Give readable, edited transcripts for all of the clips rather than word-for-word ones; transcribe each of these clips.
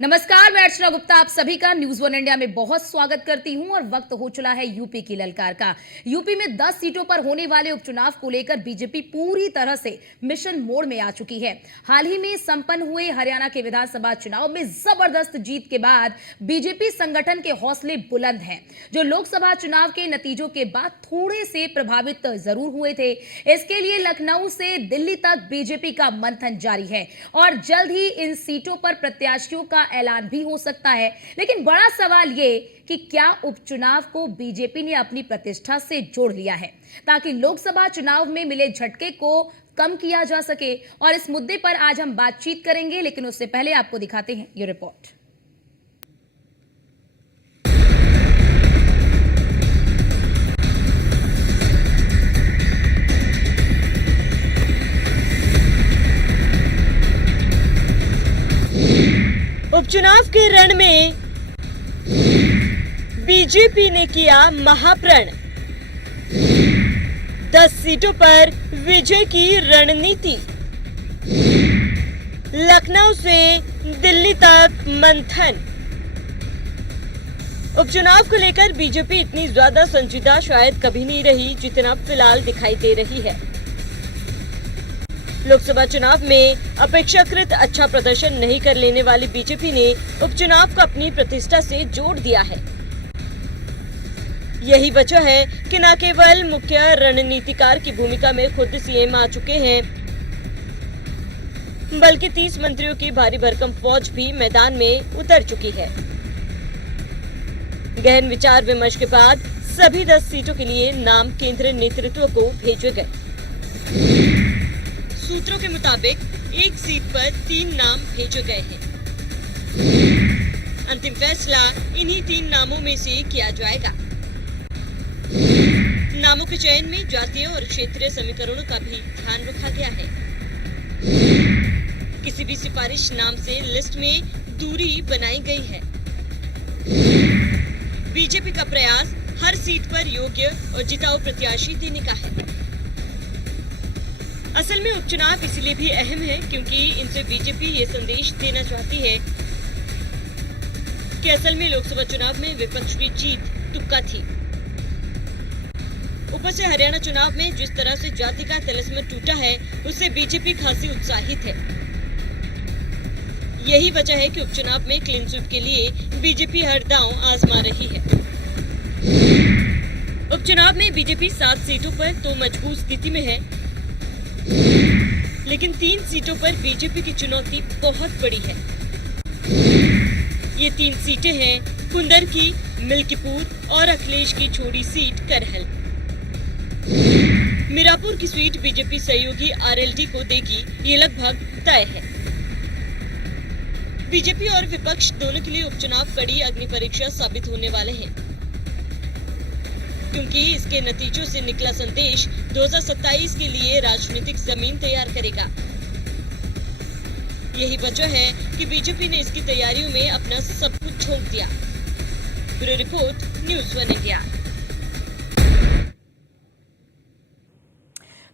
नमस्कार, मैं अर्चना गुप्ता आप सभी का न्यूज वन इंडिया में बहुत स्वागत करती हूं और वक्त हो चला है यूपी की ललकार का। यूपी में 10 सीटों पर होने वाले उपचुनाव को लेकर बीजेपी पूरी तरह से मिशन मोड में आ चुकी है। हाल ही में संपन्न हुए हरियाणा के विधानसभा चुनाव में जबरदस्त जीत के बाद बीजेपी संगठन के हौसले बुलंद हैं, जो लोकसभा चुनाव के नतीजों के बाद थोड़े से प्रभावित जरूर हुए थे। इसके लिए लखनऊ से दिल्ली तक बीजेपी का मंथन जारी है और जल्द ही इन सीटों पर प्रत्याशियों का ऐलान भी हो सकता है। लेकिन बड़ा सवाल ये कि क्या उपचुनाव को बीजेपी ने अपनी प्रतिष्ठा से जोड़ लिया है ताकि लोकसभा चुनाव में मिले झटके को कम किया जा सके। और इस मुद्दे पर आज हम बातचीत करेंगे, लेकिन उससे पहले आपको दिखाते हैं ये रिपोर्ट। उपचुनाव के रण में बीजेपी ने किया महाप्रण। 10 सीटों पर विजय की रणनीति। लखनऊ से दिल्ली तक मंथन। उपचुनाव को लेकर बीजेपी इतनी ज्यादा संजीदा शायद कभी नहीं रही जितना फिलहाल दिखाई दे रही है। लोकसभा चुनाव में अपेक्षाकृत अच्छा प्रदर्शन नहीं कर लेने वाली बीजेपी ने उपचुनाव को अपनी प्रतिष्ठा से जोड़ दिया है। यही वजह है कि न केवल मुख्य रणनीतिकार की भूमिका में खुद सीएम आ चुके हैं, बल्कि 30 मंत्रियों की भारी भरकम फौज भी मैदान में उतर चुकी है। गहन विचार विमर्श के बाद सभी 10 सीटों के लिए नाम केंद्रीय नेतृत्व को भेजे गए। सूत्रों के मुताबिक एक सीट पर 3 नाम भेजे गए हैं। अंतिम फैसला इन्हीं 3 नामों में से किया जाएगा। नामों के चयन में जातीय और क्षेत्रीय समीकरणों का भी ध्यान रखा गया है। किसी भी सिफारिश नाम से लिस्ट में दूरी बनाई गई है। बीजेपी का प्रयास हर सीट पर योग्य और जिताऊ प्रत्याशी देने का है। असल में उपचुनाव इसलिए भी अहम है क्योंकि इनसे बीजेपी ये संदेश देना चाहती है कि असल में लोकसभा चुनाव में विपक्ष की जीत तुक्का थी। ऊपर से हरियाणा चुनाव में जिस तरह से जाति का तिलिस्म टूटा है, उससे बीजेपी खासी उत्साहित है। यही वजह है कि उपचुनाव में क्लीन स्वीप के लिए बीजेपी हर दांव आजमा रही है। उपचुनाव में बीजेपी 7 सीटों पर तो मजबूत स्थिति में है, लेकिन 3 सीटों पर बीजेपी की चुनौती बहुत बड़ी है। ये 3 सीटें हैं कुंदर की, मिल्कीपुर और अखिलेश की छोड़ी सीट करहल। मीरापुर की सीट बीजेपी सहयोगी आरएलडी को देगी, ये लगभग तय है। बीजेपी और विपक्ष दोनों के लिए उपचुनाव कड़ी अग्नि परीक्षा साबित होने वाले हैं, क्योंकि इसके नतीजों से निकला संदेश 2027 के लिए राजनीतिक जमीन तैयार करेगा। यही वजह है कि बीजेपी ने इसकी तैयारियों में अपना सब कुछ झोंक दिया। Bureau report, news one India.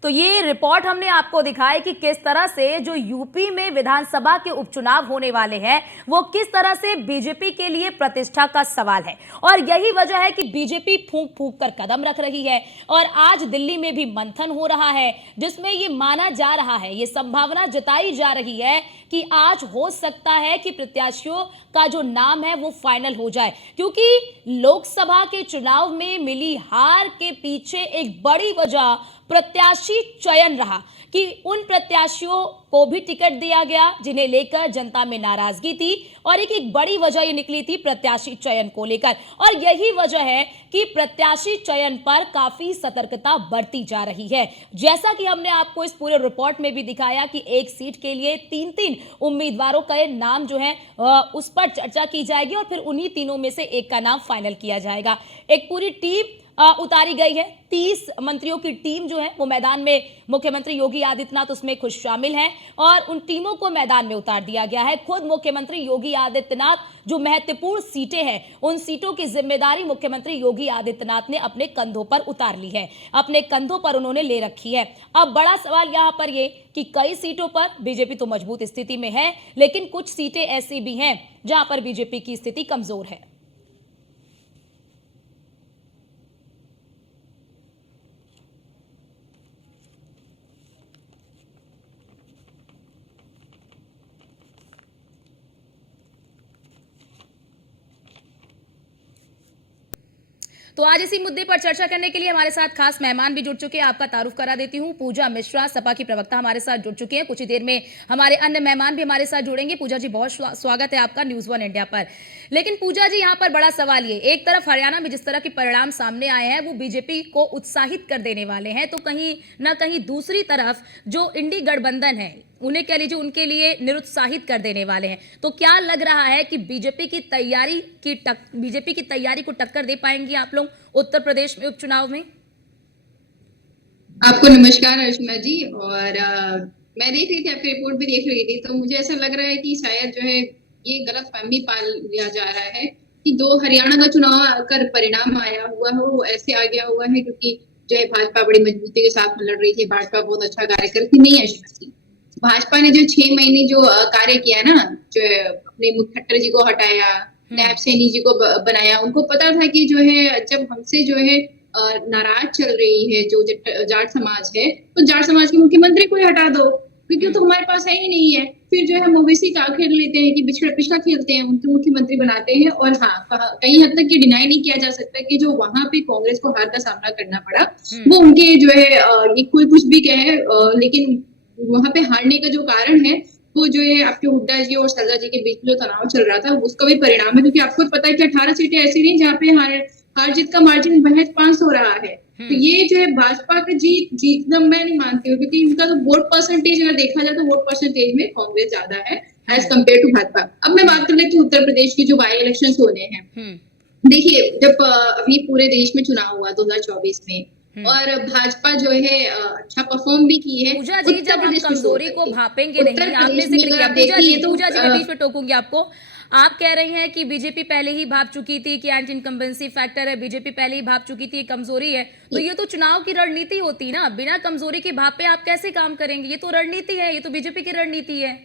तो ये रिपोर्ट हमने आपको दिखाई कि किस तरह से जो यूपी में विधानसभा के उपचुनाव होने वाले हैं वो किस तरह से बीजेपी के लिए प्रतिष्ठा का सवाल है। और यही वजह है कि बीजेपी फूंक फूंक कर कदम रख रही है और आज दिल्ली में भी मंथन हो रहा है, जिसमें ये माना जा रहा है, ये संभावना जताई जा रही है कि आज हो सकता है कि प्रत्याशियों का जो नाम है वो फाइनल हो जाए, क्योंकि लोकसभा के चुनाव में मिली हार के पीछे एक बड़ी वजह प्रत्याशी चयन रहा कि उन प्रत्याशियों को भी टिकट दिया गया जिन्हें लेकर जनता में नाराजगी थी, और एक बड़ी वजह ये निकली थी प्रत्याशी चयन को लेकर। और यही वजह है कि प्रत्याशी चयन पर काफी सतर्कता बरती जा रही है। जैसा कि हमने आपको इस पूरे रिपोर्ट में भी दिखाया कि एक सीट के लिए 3 उम्मीदवारों का नाम जो है उस पर चर्चा की जाएगी और फिर उन्हीं तीनों में से एक का नाम फाइनल किया जाएगा। एक पूरी टीम उतारी गई है। 30 मंत्रियों की टीम जो है वो मैदान में, मुख्यमंत्री योगी आदित्यनाथ उसमें खुद शामिल हैं और उन टीमों को मैदान में उतार दिया गया है। खुद मुख्यमंत्री योगी आदित्यनाथ जो महत्वपूर्ण सीटें हैं उन सीटों की जिम्मेदारी मुख्यमंत्री योगी आदित्यनाथ ने अपने कंधों पर उतार ली है, अपने कंधों पर उन्होंने ले रखी है। अब बड़ा सवाल यहां पर ये कि कई सीटों पर बीजेपी तो मजबूत स्थिति में है, लेकिन कुछ सीटें ऐसी भी हैं जहां पर बीजेपी की स्थिति कमजोर है। तो आज इसी मुद्दे पर चर्चा करने के लिए हमारे साथ खास मेहमान भी जुड़ चुके हैं। आपका तारुफ करा देती हूं, पूजा मिश्रा सपा की प्रवक्ता हमारे साथ जुड़ चुके हैं। कुछ ही देर में हमारे अन्य मेहमान भी हमारे साथ जुड़ेंगे। पूजा जी, बहुत स्वागत है आपका न्यूज़ वन इंडिया पर। लेकिन पूजा जी, यहां पर बड़ा सवाल ये, एक तरफ हरियाणा में जिस तरह के परिणाम सामने आए हैं वो बीजेपी को उत्साहित कर देने वाले हैं, तो कहीं ना कहीं दूसरी तरफ जो इंडी गठबंधन है उन्हें कह लीजिए उनके लिए निरुत्साहित कर देने वाले हैं। तो क्या लग रहा है कि बीजेपी की तैयारी को टक्कर दे पाएंगी आप लोग उत्तर प्रदेश में उपचुनाव में? आपको नमस्कार अर्चना जी। और मैं देख रही थी, आपकी रिपोर्ट भी देख रही थी, तो मुझे ऐसा लग रहा है कि शायद जो है ये गलतफहमी पाल लिया जा रहा है कि जो हरियाणा का चुनाव कर परिणाम आया हुआ है वो ऐसे आ गया हुआ है क्योंकि जो है भाजपा बड़ी मजबूती के साथ लड़ रही थी, भाजपा बहुत अच्छा कार्य करती नहीं है। भाजपा ने जो 6 महीने जो कार्य किया ना, जो अपने मुखट्टर जी को हटाया, नैब सैनी जी को बनाया, उनको पता था कि जो है जब हमसे जो है नाराज चल रही है जो जाट समाज है, तो जाट समाज के मुख्यमंत्री को ही हटा दो क्योंकि तो हमारे पास है ही नहीं है। फिर जो है मवेशी का खेल लेते हैं कि पिछड़ा खेलते हैं, उनके मुख्यमंत्री बनाते हैं। और हाँ, कहीं हद तक ये डिनाई नहीं किया जा सकता कि जो वहां पे कांग्रेस को हार का सामना करना पड़ा वो उनके जो है ये कोई कुछ भी कहे, लेकिन वहां पे हारने का जो कारण है वो जो है आपके हुड्डा जी और सरदा जी के बीच में जो तनाव चल रहा था उसका भी परिणाम है। क्योंकि आपको पता है कि 18 सीटें ऐसी नहीं जहाँ पे हार जीत का मार्जिन महज 500 रहा है। तो ये जो है भाजपा का जीतना मैं नहीं मानती हूँ, क्योंकि इनका तो वोट परसेंटेज अगर देखा जाए तो वोट परसेंटेज में कांग्रेस ज्यादा है एज कम्पेयर टू भाजपा। अब मैं बात कर लेती हूँ उत्तर प्रदेश की जो बाई इलेक्शन होने हैं। देखिए, जब अभी पूरे देश में चुनाव हुआ 2024 में और भाजपा जो है अच्छा परफॉर्म भी की है। पूजा जी, जब हम कमजोरी को भापेंगे नहीं, आपने जिक्र किया, पूजा जी मैं बीच में टोकूंगी आपको। आप कह रही हैं कि बीजेपी पहले ही भाप चुकी थी कि एंटी इनकम्बेंसी फैक्टर है, बीजेपी पहले ही भाप चुकी थी, कमजोरी है। तो ये तो चुनाव की रणनीति होती ना, बिना कमजोरी की भाप पे आप कैसे काम करेंगे? ये तो रणनीति है, ये तो बीजेपी की रणनीति है।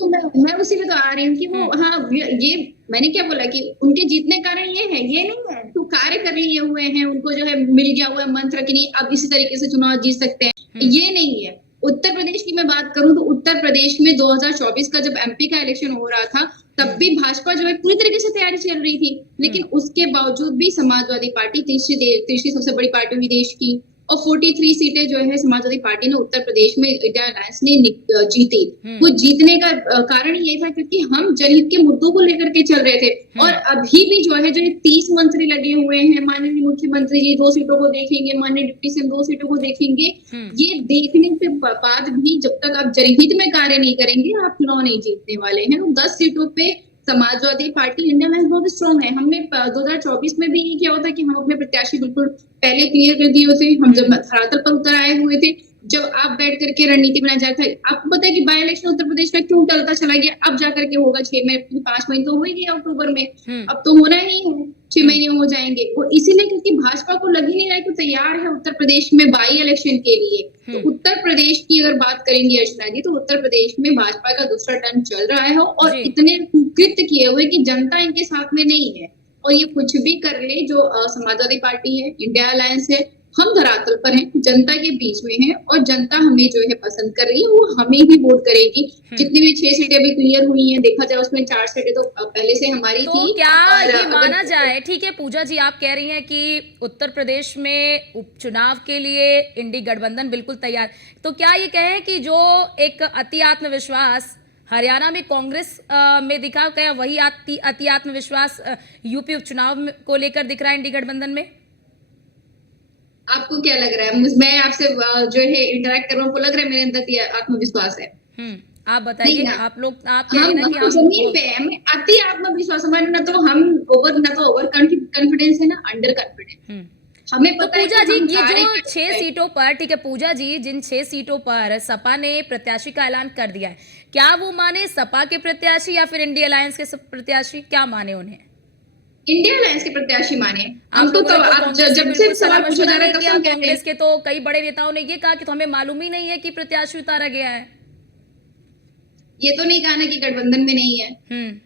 तो मैं उसी पे तो आ रही हूँ कि वो हाँ, ये मैंने क्या बोला कि उनके जीतने कारण ये है, ये नहीं है तो कार्य कर लिए हुए हैं, उनको जो है मिल गया हुआ है मंत्र कि नहीं अब इसी तरीके से चुनाव जीत सकते हैं, ये नहीं है। उत्तर प्रदेश की मैं बात करूं तो उत्तर प्रदेश में 2024 का जब एमपी का इलेक्शन हो रहा था तब भी भाजपा जो है पूरी तरीके से तैयारी चल रही थी, लेकिन उसके बावजूद भी समाजवादी पार्टी तीसरी सबसे बड़ी पार्टी हुई देश की और 43 सीटें जो है समाजवादी पार्टी ने उत्तर प्रदेश में इंडिया अलायंस ने जीती। वो जीतने का कारण ये था क्योंकि हम जनहित के मुद्दों को लेकर के चल रहे थे। और अभी भी जो है 30 मंत्री लगे हुए हैं, माननीय मुख्यमंत्री जी 2 सीटों को देखेंगे, माननीय डिप्टी सीएम 2 सीटों को देखेंगे। ये देखने के बाद भी जब तक आप जनहित में कार्य नहीं करेंगे आप चुनाव नहीं जीतने वाले हैं। 10 सीटों पे समाजवादी पार्टी इंडिया में बहुत स्ट्रॉन्ग है। हमने 2024 में भी किया होता कि हम अपने प्रत्याशी बिल्कुल पहले क्लियर कर दिए होते, हम जब धरातल पर उतर आए हुए थे, जब आप बैठ करके रणनीति बनाया जाता है। आपको पता है कि बाई इलेक्शन उत्तर प्रदेश का क्यों टलता चला गया, अब जाकर के होगा 6 महीने 5 महीने तो हो ही गया अक्टूबर में, अब तो होना ही है, 6 महीने हो जाएंगे। वो इसीलिए क्योंकि भाजपा को लग ही नहीं रहा कि तैयार है उत्तर प्रदेश में बाई इलेक्शन के लिए। तो उत्तर प्रदेश की अगर बात करेंगे अर्चना जी, तो उत्तर प्रदेश में भाजपा का दूसरा टर्न चल रहा है और इतने कृत्य किए हुए कि जनता इनके साथ में नहीं है। और ये कुछ भी कर ले, जो समाजवादी पार्टी है, इंडिया अलायंस है, हम धरातल पर हैं, जनता के बीच में हैं और जनता हमें जो है पसंद कर रही है, वो हमें ही वोट करेगी। जितनी भी 6 सीटें भी क्लियर हुई हैं, देखा जाए उसमें 4 सीटें तो पहले से हमारी तो थी। क्या ये माना जाए, ठीक है पूजा जी, आप कह रही हैं कि उत्तर प्रदेश में उपचुनाव के लिए इंडी गठबंधन बिल्कुल तैयार, तो क्या ये कहें कि जो एक अति आत्मविश्वास हरियाणा में कांग्रेस में दिखा गया वही अति आत्मविश्वास यूपी उपचुनाव को लेकर दिख रहा है इंडी गठबंधन में? आपको क्या लग रहा है? मैं आपसे जो है इंटरेक्ट कर रहा हूँ, लग रहा है मेरे अंदर आत्मविश्वास है। आप बताइए, आप लोग आप कह रहे हैं ना कि हम जमीन पे है, अति आत्मविश्वास हमारे, ना तो ओवर कॉन्फिडेंस है ना अंडर कॉन्फिडेंस। हमें तो पता है पूजा कि जी, हम ये कार्य जो कर 6 रहे हैं। सीटों पर, ठीक है पूजा जी, जिन 6 सीटों पर सपा ने प्रत्याशी का ऐलान कर दिया है, क्या वो माने सपा के प्रत्याशी या फिर इंडिया अलायंस के प्रत्याशी, क्या माने उन्हें? इंडिया अलायंस के प्रत्याशी माने। आप लोगों ने तो आप कांग्रेस से जब से बिल्कुल सलाह सवाल पूछा मशवरा जा रहा नहीं है तब से किया। हम कहते हैं कांग्रेस के तो कई बड़े नेताओं ने ये कहा कि तो हमें मालूम ही नहीं है कि प्रत्याशी उतारा गया है। ये तो नहीं कहा ना कि गठबंधन में नहीं है। हम्म।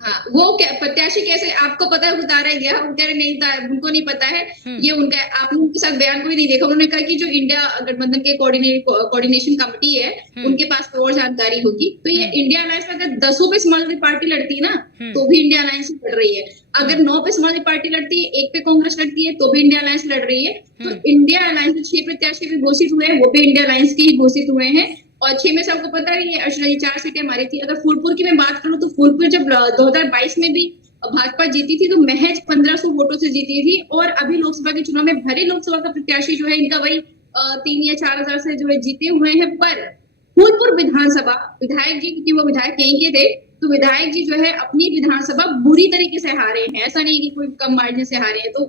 हाँ, वो प्रत्याशी कैसे आपको पता है उतारा गया, वो कह रहे नहीं उतारा, उनको नहीं पता है। हम्म। ये उनका, आपने उनके साथ बयान को भी नहीं देखा। उन्होंने कहा कि जो इंडिया गठबंधन के कोऑर्डिनेशन कमिटी है, उनके पास और जानकारी होगी। तो ये इंडिया अलायंस में अगर 10 पे समाजवादी पार्टी लड़ती है ना, तो भी इंडिया अलायंस ही लड़ रही है। अगर 9 पे समाजवादी पार्टी लड़ती है, 1 पे कांग्रेस लड़ती है, तो भी इंडिया अलायंस लड़ रही है। तो इंडिया अलायंस में 6 प्रत्याशी भी घोषित हुए हैं, वो भी इंडिया अलायंस के ही घोषित हुए हैं। और 6 में से आपको पता ही है अर्चना जी, 4 सीटें हमारी थी। अगर फूलपुर की मैं बात करूं तो फूलपुर जब 2022 में भी भाजपा जीती थी तो महज 1500 वोटों से जीती थी। और अभी लोकसभा के चुनाव में भले लोकसभा का प्रत्याशी जो है इनका वही 3 या 4000 से जो है जीते हुए हैं, पर फूलपुर विधानसभा विधायक जी, क्योंकि वो विधायक यहीं के थे, तो विधायक जी जो है अपनी विधानसभा बुरी तरीके से हारे हैं। ऐसा नहीं कि कोई कम मार्जिन से हारे हैं। तो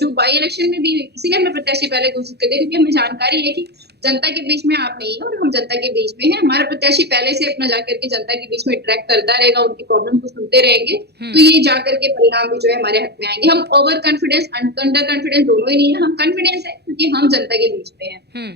जो बाई इलेक्शन में भी इसीलिए हमने प्रत्याशी पहले घोषित कर दिया, क्योंकि हमें जानकारी है कि जनता के बीच में आप नहीं है और हम जनता के बीच में हैं। हमारा प्रत्याशी पहले से अपना जाकर के जनता के बीच में इंटरेक्ट करता रहेगा, उनकी प्रॉब्लम को सुनते रहेंगे। तो ये जाकर के परिणाम भी जो है हमारे हक में आएंगे। हम ओवर कॉन्फिडेंस, अंडर कॉन्फिडेंस दोनों ही नहीं है। हम कॉन्फिडेंस है क्योंकि हम जनता के बीच में हैं।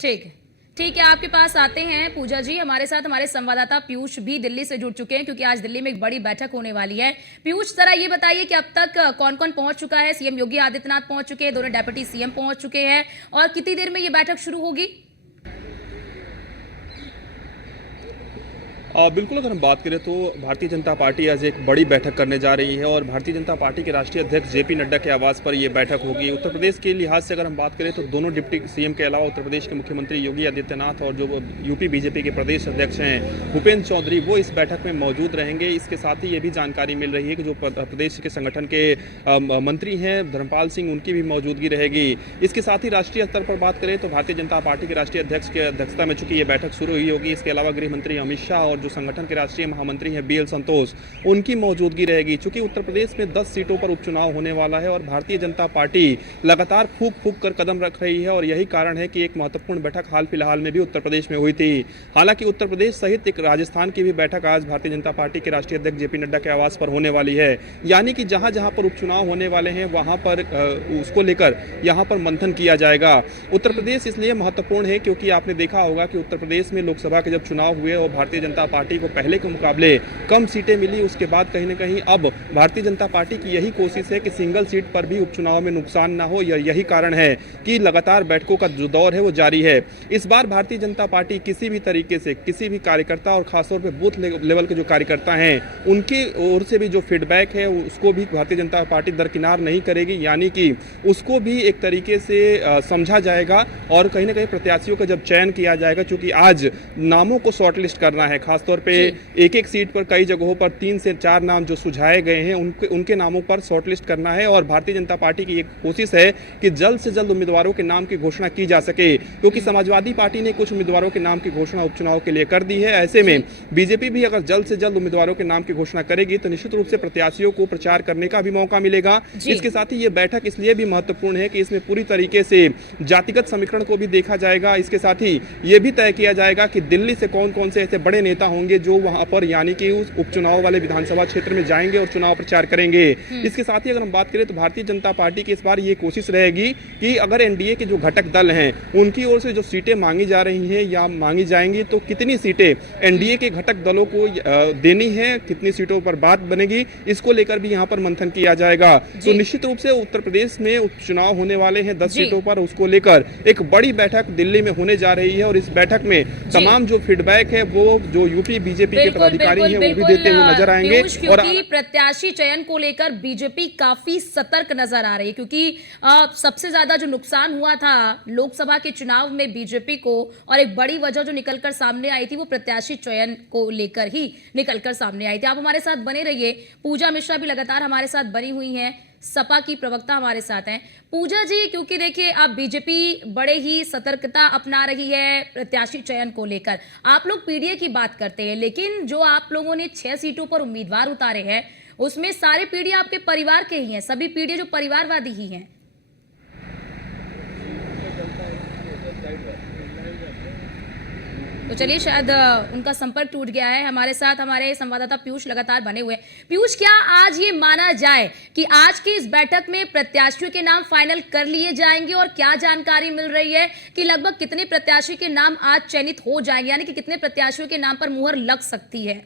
ठीक है, ठीक है, आपके पास आते हैं पूजा जी। हमारे साथ हमारे संवाददाता पीयूष भी दिल्ली से जुड़ चुके हैं, क्योंकि आज दिल्ली में एक बड़ी बैठक होने वाली है। पीयूष, जरा ये बताइए कि अब तक कौन कौन पहुंच चुका है? सीएम योगी आदित्यनाथ पहुंच चुके हैं, दोनों डेप्यूटी सीएम पहुंच चुके हैं, और कितनी देर में ये बैठक शुरू होगी? बिल्कुल, अगर हम बात करें तो भारतीय जनता पार्टी आज एक बड़ी बैठक करने जा रही है और भारतीय जनता पार्टी के राष्ट्रीय अध्यक्ष जेपी नड्डा के आवास पर यह बैठक होगी। उत्तर प्रदेश के लिहाज से अगर हम बात करें तो दोनों डिप्टी सीएम के अलावा उत्तर प्रदेश के मुख्यमंत्री योगी आदित्यनाथ और जो यूपी बीजेपी के प्रदेश अध्यक्ष हैं भूपेंद्र चौधरी, वो इस बैठक में मौजूद रहेंगे। इसके साथ ही ये भी जानकारी मिल रही है कि जो प्रदेश के संगठन के मंत्री हैं धर्मपाल सिंह, उनकी भी मौजूदगी रहेगी। इसके साथ ही राष्ट्रीय स्तर पर बात करें तो भारतीय जनता पार्टी के राष्ट्रीय अध्यक्ष की अध्यक्षता में चूंकि ये बैठक शुरू हुई होगी, इसके अलावा गृह मंत्री अमित शाह और जो संगठन के राष्ट्रीय महामंत्री हैं बीएल संतोष, उनकी मौजूदगी रहेगी। चूंकि उत्तर प्रदेश में 10 सीटों पर उपचुनाव होने वाला है और भारतीय जनता पार्टी लगातार फूंक फूंक कर कदम रख रही है और यही कारण है कि एक महत्वपूर्ण बैठक हाल फिलहाल में भी उत्तर प्रदेश में हुई थी। हालांकि उत्तर प्रदेश सहित एक राजस्थान की भी बैठक आज भारतीय जनता पार्टी के राष्ट्रीय अध्यक्ष जेपी नड्डा के आवास पर होने वाली है। यानी कि जहां जहां पर उपचुनाव होने वाले हैं वहां पर उसको लेकर यहां पर मंथन किया जाएगा। उत्तर प्रदेश इसलिए महत्वपूर्ण है क्योंकि आपने देखा होगा कि उत्तर प्रदेश में लोकसभा के जब चुनाव हुए और भारतीय जनता पार्टी को पहले के मुकाबले कम सीटें मिली, उसके बाद कहीं ना कहीं अब भारतीय जनता पार्टी की यही कोशिश है कि सिंगल सीट पर भी उपचुनाव में नुकसान ना हो। यही कारण है कि लगातार बैठकों का जो दौर है वो जारी है। इस बार भारतीय जनता पार्टी किसी भी तरीके से किसी भी कार्यकर्ता और खासतौर पर बूथ लेवल के जो कार्यकर्ता हैं उनकी ओर से भी जो फीडबैक है उसको भी भारतीय जनता पार्टी दरकिनार नहीं करेगी। यानी कि उसको भी एक तरीके से समझा जाएगा और कहीं ना कहीं प्रत्याशियों का जब चयन किया जाएगा, क्योंकि आज नामों को शॉर्टलिस्ट करना है। खासतौर पे एक एक सीट पर कई जगहों पर 3 से 4 नाम जो सुझाए गए हैं उनके नामों पर शॉर्टलिस्ट करना है और भारतीय जनता पार्टी की एक कोशिश है कि जल्द से जल्द उम्मीदवारों के नाम की घोषणा की जा सके, क्योंकि समाजवादी पार्टी ने कुछ उम्मीदवारों के नाम की घोषणा उपचुनाव के लिए कर दी है। ऐसे में बीजेपी भी अगर जल्द से जल्द उम्मीदवारों के नाम की घोषणा करेगी तो निश्चित रूप से प्रत्याशियों को प्रचार करने का भी मौका मिलेगा। इसके साथ ही ये बैठक इसलिए भी महत्वपूर्ण है कि इसमें पूरी तरीके से जातिगत समीकरण को भी देखा जाएगा। इसके साथ ही ये भी तय किया जाएगा कि दिल्ली से कौन कौन से ऐसे बड़े नेता होंगे जो वहां पर यानी कि उस उपचुनाव वाले विधानसभा क्षेत्र में जाएंगे और चुनाव प्रचार करेंगे। इसके साथ ही अगर हम बात करें तो भारतीय जनता पार्टी की इस बार ये कोशिश रहेगी कि अगर एनडीए के जो घटक दल हैं उनकी ओर से जो सीटें मांगी जा रही हैं या मांगी जाएंगी तो कितनी सीटें एनडीए के घटक दलों को देनी है, कितनी सीटों पर बात बनेगी, इसको लेकर भी यहाँ पर मंथन किया जाएगा। तो निश्चित रूप से उत्तर प्रदेश में उपचुनाव होने वाले हैं 10 सीटों पर, उसको लेकर एक बड़ी बैठक दिल्ली में होने जा रही है और इस बैठक में तमाम जो फीडबैक है वो जो यूपी बीजेपी के पदाधिकारी हैं वो भी देते हुए नजर आएंगे। और प्रत्याशी चयन को लेकर बीजेपी काफी सतर्क नजर आ रही है, क्योंकि सबसे ज्यादा जो नुकसान हुआ था लोकसभा के चुनाव में बीजेपी को, और एक बड़ी वजह जो निकलकर सामने आई थी वो प्रत्याशी चयन को लेकर ही निकलकर सामने आई थी। आप हमारे साथ बने रहिए। पूजा मिश्रा भी लगातार हमारे साथ बनी हुई हैं, सपा की प्रवक्ता हमारे साथ हैं। पूजा जी, क्योंकि देखिए अब बीजेपी बड़े ही सतर्कता अपना रही है प्रत्याशी चयन को लेकर। आप लोग पीडीए की बात करते हैं, लेकिन जो आप लोगों ने 6 सीटों पर उम्मीदवार उतारे हैं उसमें सारे पीढ़ी आपके परिवार के ही हैं, सभी पीढ़ी जो परिवारवादी ही हैं। तो चलिए, शायद उनका संपर्क टूट गया है। हमारे साथ हमारे संवाददाता पीयूष लगातार बने हुए हैं। पीयूष, क्या आज ये माना जाए कि आज की इस बैठक में प्रत्याशियों के नाम फाइनल कर लिए जाएंगे, और क्या जानकारी मिल रही है कि लगभग कितने प्रत्याशी के नाम आज चयनित हो जाएंगे, यानी कि कितने प्रत्याशियों के नाम पर मुहर लग सकती है?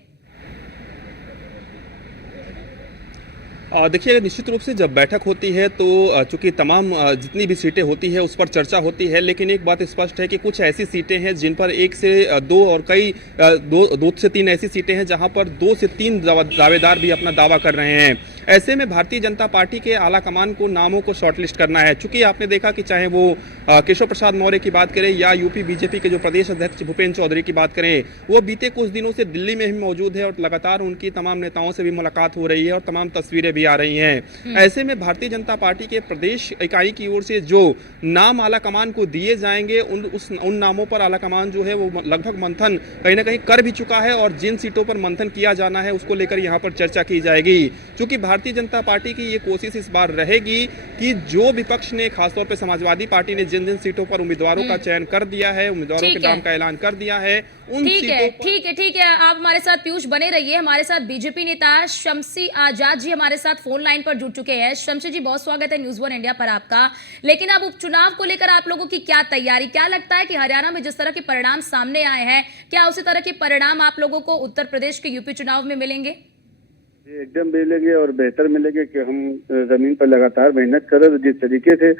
देखिए, निश्चित रूप से जब बैठक होती है तो चूंकि तमाम जितनी भी सीटें होती है उस पर चर्चा होती है, लेकिन एक बात स्पष्ट है कि कुछ ऐसी सीटें हैं जिन पर 1 से 2 और कई 2 से 3 ऐसी सीटें हैं जहां पर 2 से 3 दावेदार भी अपना दावा कर रहे हैं। ऐसे में भारतीय जनता पार्टी के आला कमान को नामों को शॉर्टलिस्ट करना है। चूंकि आपने देखा कि चाहे वो केशव प्रसाद मौर्य की बात करें या यूपी बीजेपी के जो प्रदेश अध्यक्ष भूपेंद्र चौधरी की बात करें, वो बीते कुछ दिनों से दिल्ली में ही मौजूद है और लगातार उनकी तमाम नेताओं से भी मुलाकात हो रही है और तमाम तस्वीरें भी आ रही हैं। ऐसे में भारतीय जनता पार्टी के प्रदेश इकाई की ओर से जो नाम आला कमान को दिए जाएंगे उन नामों पर आला कमान जो है वो लगभग मंथन कहीं ना कहीं कर भी चुका है, और जिन सीटों पर मंथन किया जाना है उसको लेकर यहाँ पर चर्चा की जाएगी। क्योंकि भारतीय जनता पार्टी की ये कोशिश इस बार रहेगी कि जो विपक्ष ने, खासतौर पर समाजवादी पार्टी ने जिन जिन सीटों पर उम्मीदवारों का चयन कर दिया है, उम्मीदवारों के नाम का ऐलान कर दिया है, उन ठीक है। आप हमारे साथ पीयूष बने रहिए। हमारे साथ बीजेपी नेता शम्सी आजाद जी हमारे साथ फोन लाइन पर जुड़ चुके हैं। शम्सी जी, बहुत स्वागत है न्यूज़ 1 इंडिया पर आपका। लेकिन अब उपचुनाव को लेकर आप लोगों की क्या तैयारी, क्या लगता है कि हरियाणा में जिस तरह के परिणाम सामने आए हैं, क्या उसी तरह के परिणाम आप लोगों को उत्तर प्रदेश के यूपी चुनाव में मिलेंगे? एकदम मिलेंगे और बेहतर मिलेंगे कि हम जमीन पर लगातार मेहनत करें। जिस तरीके से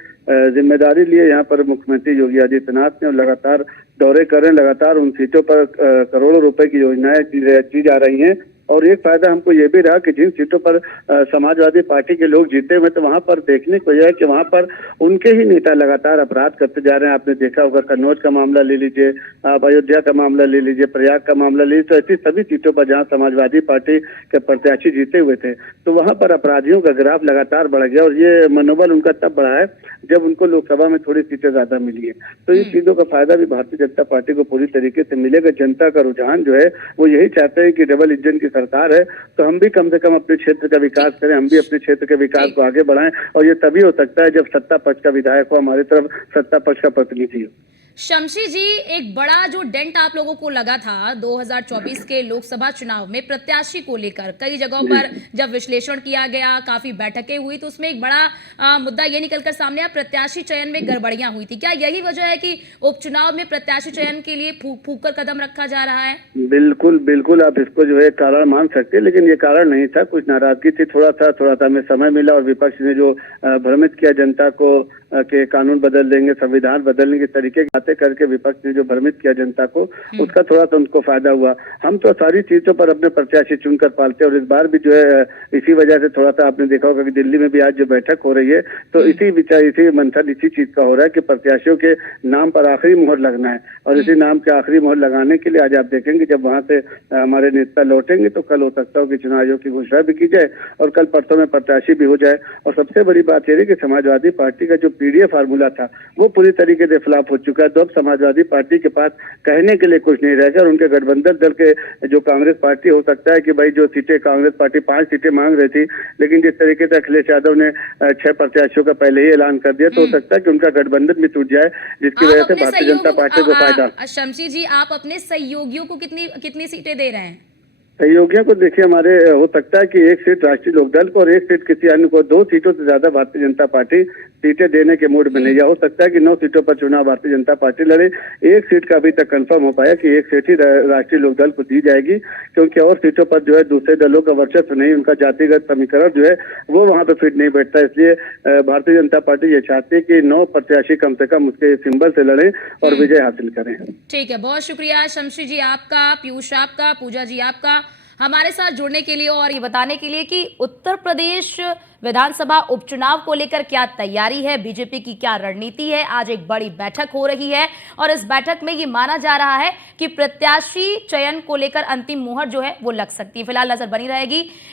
जिम्मेदारी लिए यहाँ पर मुख्यमंत्री योगी आदित्यनाथ ने, और लगातार दौरे करें, लगातार उन सीटों पर करोड़ों रुपए की योजनाएं की जा रही हैं। और एक फायदा हमको ये भी रहा कि जिन सीटों पर समाजवादी पार्टी के लोग जीते हुए, तो वहां पर देखने को यह है कि वहां पर उनके ही नेता लगातार अपराध करते जा रहे हैं। आपने देखा होगा, कन्नौज का मामला ले लीजिए, आप अयोध्या का मामला ले लीजिए, प्रयाग का मामला ले लीजिए, तो ऐसी सभी सीटों पर जहां समाजवादी पार्टी के प्रत्याशी जीते हुए थे, तो वहां पर अपराधियों का ग्राफ लगातार बढ़ गया। और ये मनोबल उनका तब बढ़ा है जब उनको लोकसभा में थोड़ी सीटें ज्यादा मिली है। तो इस चीजों का फायदा भी भारतीय जनता पार्टी को पूरी तरीके से मिलेगा। जनता का रुझान जो है वो यही चाहते हैं कि डबल इंजन की सरकार है, तो हम भी कम से कम अपने क्षेत्र का विकास करें, हम भी अपने क्षेत्र के विकास को आगे बढ़ाएं। और ये तभी हो सकता है जब सत्ता पक्ष का विधायक हो, हमारी तरफ सत्ता पक्ष का प्रतिनिधि हो। शम्सी जी, एक बड़ा जो डेंट आप लोगों को लगा था 2024 के लोकसभा चुनाव में प्रत्याशी को लेकर, कई जगहों पर जब विश्लेषण किया गया, काफी बैठकें हुई, तो उसमें एक बड़ा मुद्दा ये निकलकर सामने आया, प्रत्याशी चयन में गड़बड़ियां हुई थी। क्या यही वजह है कि उपचुनाव में प्रत्याशी चयन के लिए फूंक कर कदम रखा जा रहा है? बिल्कुल बिल्कुल, आप इसको जो है कारण मान सकते हैं, लेकिन ये कारण नहीं था। कुछ नाराजगी थी, थोड़ा सा हमें समय मिला, और विपक्ष ने जो भ्रमित किया जनता को के कानून बदल देंगे, संविधान बदलने के तरीके की बातें करके विपक्ष ने जो भ्रमित किया जनता को, उसका थोड़ा सा उनको फायदा हुआ। हम तो सारी चीजों पर अपने प्रत्याशी चुनकर पालते हैं, और इस बार भी जो है इसी वजह से थोड़ा सा आपने देखा होगा कि दिल्ली में भी आज जो बैठक हो रही है, तो इसी मंथन इसी चीज का हो रहा है कि प्रत्याशियों के नाम पर आखिरी मोहर लगना है। और इसी नाम के आखिरी मोहर लगाने के लिए आज आप देखेंगे जब वहां से हमारे नेता लौटेंगे, तो कल हो सकता हो कि चुनाव आयोग की घोषणा भी की जाए और कल परसों में प्रत्याशी भी हो जाए। और सबसे बड़ी बात यह है कि समाजवादी पार्टी का जो पीडीएफ फार्मूला था वो पूरी तरीके से फ्लॉप हो चुका है। तो अब समाजवादी पार्टी के पास कहने के लिए कुछ नहीं रहेगा, और उनके गठबंधन दल के जो कांग्रेस पार्टी, हो सकता है कि भाई जो सीटें कांग्रेस पार्टी 5 सीटें मांग रही थी, लेकिन जिस तरीके से अखिलेश यादव ने 6 प्रत्याशियों का पहले ही ऐलान कर दिया, तो हो सकता है कि उनका गठबंधन भी टूट जाए, जिसकी वजह से भारतीय जनता पार्टी को फायदा। शम्सी जी, आप अपने सहयोगियों को कितनी सीटें दे रहे हैं? सहयोगियों को देखिए, हमारे हो सकता है कि 1 सीट राष्ट्रीय लोकदल को और 1 सीट किसी अन्य को, 2 सीटों से ज्यादा भारतीय जनता पार्टी सीटें देने के मूड में नहीं। या हो सकता है कि 9 सीटों पर चुनाव भारतीय जनता पार्टी लड़े। 1 सीट का अभी तक कंफर्म हो पाया कि 1 सीट ही राष्ट्रीय लोकदल को दी जाएगी, क्योंकि और सीटों पर जो है दूसरे दलों का वर्चस्व नहीं, उनका जातिगत समीकरण जो है वो वहां पर फिट नहीं बैठता। इसलिए भारतीय जनता पार्टी ये चाहती है कि 9 प्रत्याशी कम से कम उसके सिंबल से लड़े और विजय हासिल करें। ठीक है, बहुत शुक्रिया शम्सी जी आपका, पीयूष आपका, पूजा जी आपका, हमारे साथ जुड़ने के लिए और ये बताने के लिए कि उत्तर प्रदेश विधानसभा उपचुनाव को लेकर क्या तैयारी है, बीजेपी की क्या रणनीति है। आज एक बड़ी बैठक हो रही है और इस बैठक में ये माना जा रहा है कि प्रत्याशी चयन को लेकर अंतिम मुहर जो है वो लग सकती है। फिलहाल नजर बनी रहेगी